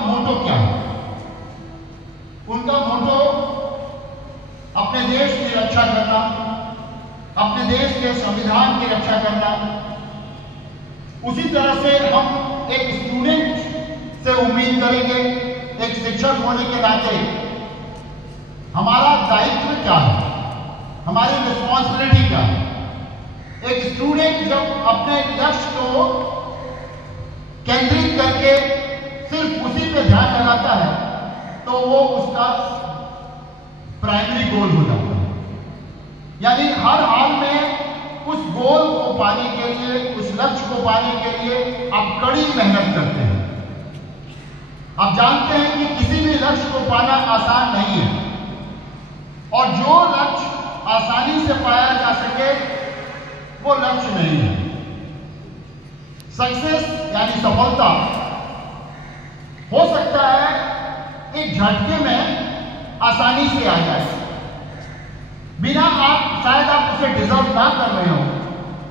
मोटो क्या है? उनका मोटो अपने देश की रक्षा करना, अपने देश के संविधान की रक्षा करना। उसी तरह से हम एक स्टूडेंट से उम्मीद करेंगे, एक शिक्षक होने के नाते हमारा दायित्व क्या है, हमारी रिस्पॉन्सिबिलिटी क्या है। एक स्टूडेंट जब अपने लक्ष्य को केंद्रित करके सिर्फ उसी पे ध्यान लगाता है तो वो उसका प्राइमरी गोल हो जाता है। यानी हर हाल में उस गोल को पाने के लिए, उस लक्ष्य को पाने के लिए आप कड़ी मेहनत करते हैं। आप जानते हैं कि किसी भी लक्ष्य को पाना आसान नहीं है, और जो लक्ष्य आसानी से पाया जा सके वो लक्ष्य नहीं है। सक्सेस यानी सफलता हो सकता है एक झटके में आसानी से आ जाए, बिना शायद आप उसे डिजर्व ना कर रहे हो,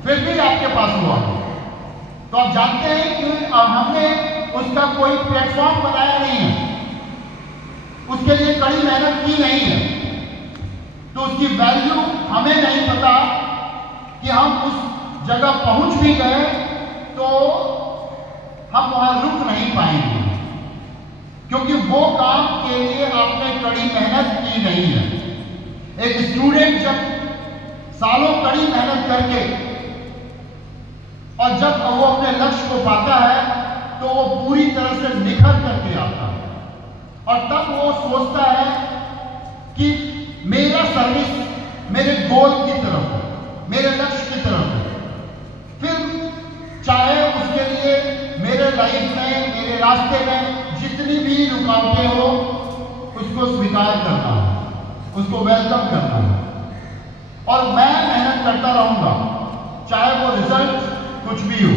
फिर भी आपके पास हुआ। तो आप जानते हैं कि हमने उसका कोई प्लेटफॉर्म बनाया नहीं है, उसके लिए कड़ी मेहनत की नहीं है, तो उसकी वैल्यू हमें नहीं पता कि हम उस जगह पहुंच भी गए तो हम वहां रुक नहीं पाएंगे, क्योंकि वो काम के लिए आपने कड़ी मेहनत की नहीं है। एक स्टूडेंट जब सालों कड़ी मेहनत करके और जब वो अपने लक्ष्य को पाता है तो वो पूरी तरह से निखर करके आता है, और तब वो सोचता है कि मेरा सर्विस मेरे गोल की तरफ है, मेरे लक्ष्य की तरफ है। फिर चाहे उसके लिए मेरे लाइफ में, मेरे रास्ते में जितनी भी रुकावटें हो, उसको स्वीकार करना है, उसको वेलकम करना है, और मैं मेहनत करता रहूंगा, चाहे वो रिजल्ट कुछ भी हो।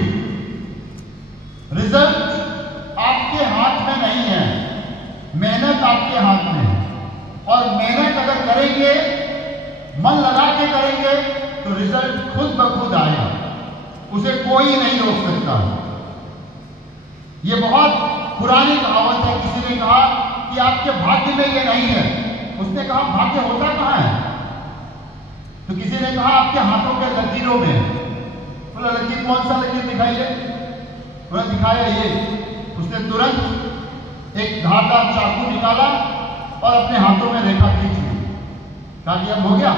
रिजल्ट आपके हाथ में नहीं है, मेहनत आपके हाथ में है, और मेहनत अगर करेंगे, मन लगा के करेंगे, तो रिजल्ट खुद ब खुद आएगा, उसे कोई नहीं रोक सकता। ये बहुत पुरानी कहावत है। किसी ने कहा कि आपके भाग्य में ये नहीं है, उसने कहा भाग्य होता कहां है? तो किसी ने कहा आपके हाथों के लकीरों में। बोला लकीर कौन सा लकीर दिखाइए? बोला दिखाया ये। उसने तुरंत एक धारदार चाकू निकाला और अपने हाथों में रेखा खींच ली। कहा कि अब हो गया।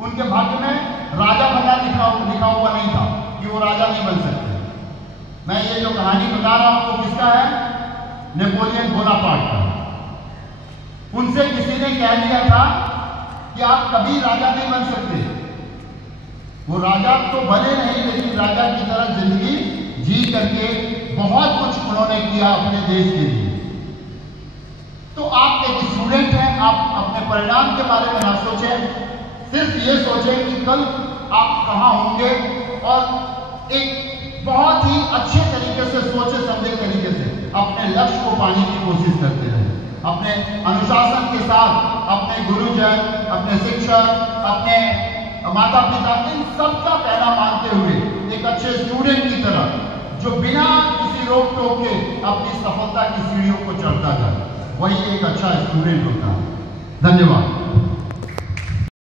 उनके भाग्य में राजा बनना लिखा हुआ नहीं था कि वो राजा नहीं बन सकते। मैं ये जो कहानी बता रहा हूं वो किसका है? नेपोलियन बोनापार्ट का। उनसे किसी ने कह दिया था कि आप कभी राजा नहीं बन सकते। वो राजा तो बने नहीं, लेकिन राजा की तरह जिंदगी जी करके बहुत कुछ उन्होंने किया अपने देश के लिए। तो आप एक स्टूडेंट हैं, आप अपने परिणाम के बारे में ना सोचें, सिर्फ ये सोचें कि कल आप कहाँ होंगे, और एक बहुत ही अच्छे तरीके से, सोचे समझे तरीके से अपने लक्ष्य को पाने की कोशिश करते रहें। अपने अनुशासन के साथ अपने गुरुजन, अपने शिक्षक, अपने माता पिता, इन सबका कहना मानते हुए एक अच्छे स्टूडेंट की तरह, जो बिना किसी रोक टोक के अपनी सफलता की सीढ़ियों को चढ़ता जाए, वही एक अच्छा स्टूडेंट होता है। धन्यवाद।